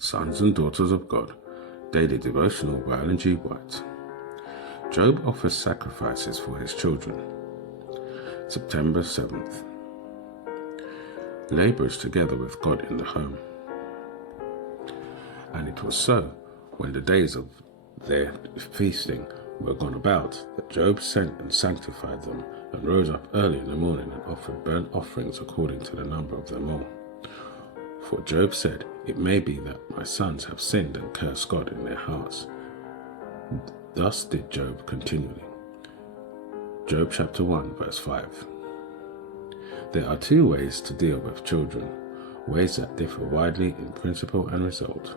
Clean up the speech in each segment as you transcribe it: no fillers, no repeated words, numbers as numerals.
Sons and Daughters of God, Daily Devotional by Ellen G. White. Job offers sacrifices for his children. September 7th. Labours together with God in the home. And it was so, when the days of their feasting were gone about, that Job sent and sanctified them, and rose up early in the morning and offered burnt offerings according to the number of them all. For Job said, "It may be that my sons have sinned and cursed God in their hearts." Thus did Job continually. Job chapter 1 verse 5. There are two ways to deal with children, ways that differ widely in principle and result.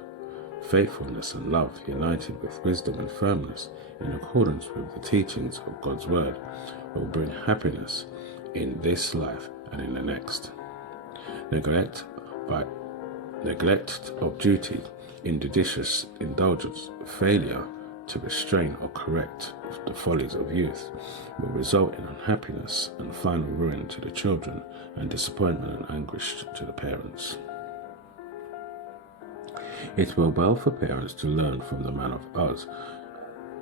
Faithfulness and love united with wisdom and firmness in accordance with the teachings of God's word will bring happiness in this life and in the next. Neglect of duty, injudicious indulgence, failure to restrain or correct the follies of youth will result in unhappiness and final ruin to the children and disappointment and anguish to the parents. It were well for parents to learn from the man of Uz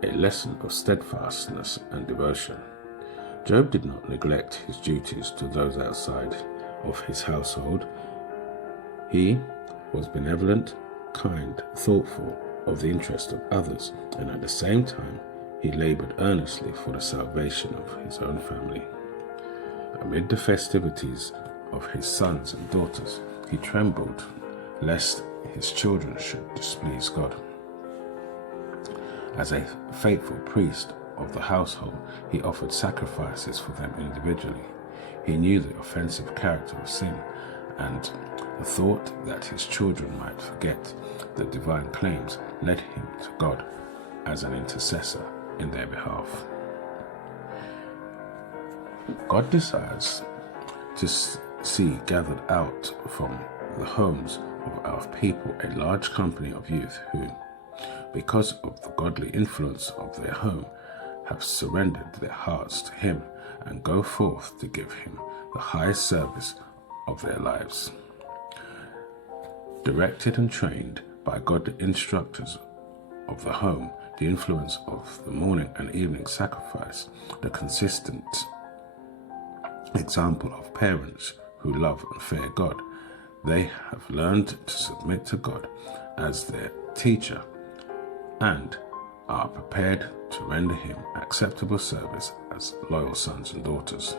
a lesson of steadfastness and devotion. Job did not neglect his duties to those outside of his household. He was benevolent, kind, thoughtful of the interest of others, and at the same time he labored earnestly for the salvation of his own family. Amid the festivities of his sons and daughters, he trembled lest his children should displease God. As a faithful priest of the household, he offered sacrifices for them individually. He knew the offensive character of sin, and the thought that his children might forget the divine claims led him to God as an intercessor in their behalf. God desires to see gathered out from the homes of our people a large company of youth who, because of the godly influence of their home, have surrendered their hearts to Him and go forth to give Him the highest service of their lives. Directed and trained by godly instructors of the home, the influence of the morning and evening sacrifice, the consistent example of parents who love and fear God, they have learned to submit to God as their teacher and are prepared to render Him acceptable service as loyal sons and daughters.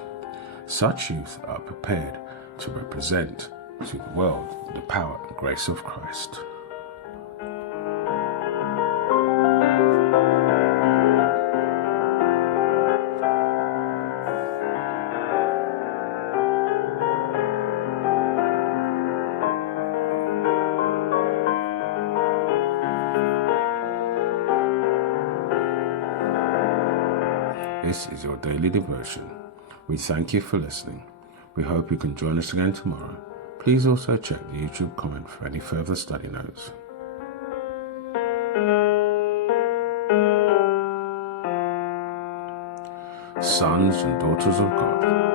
Such youth are prepared to represent to the world the power and grace of Christ. This is your daily devotion. We thank you for listening. We hope you can join us again tomorrow. Please also check the YouTube comment for any further study notes. Sons and Daughters of God.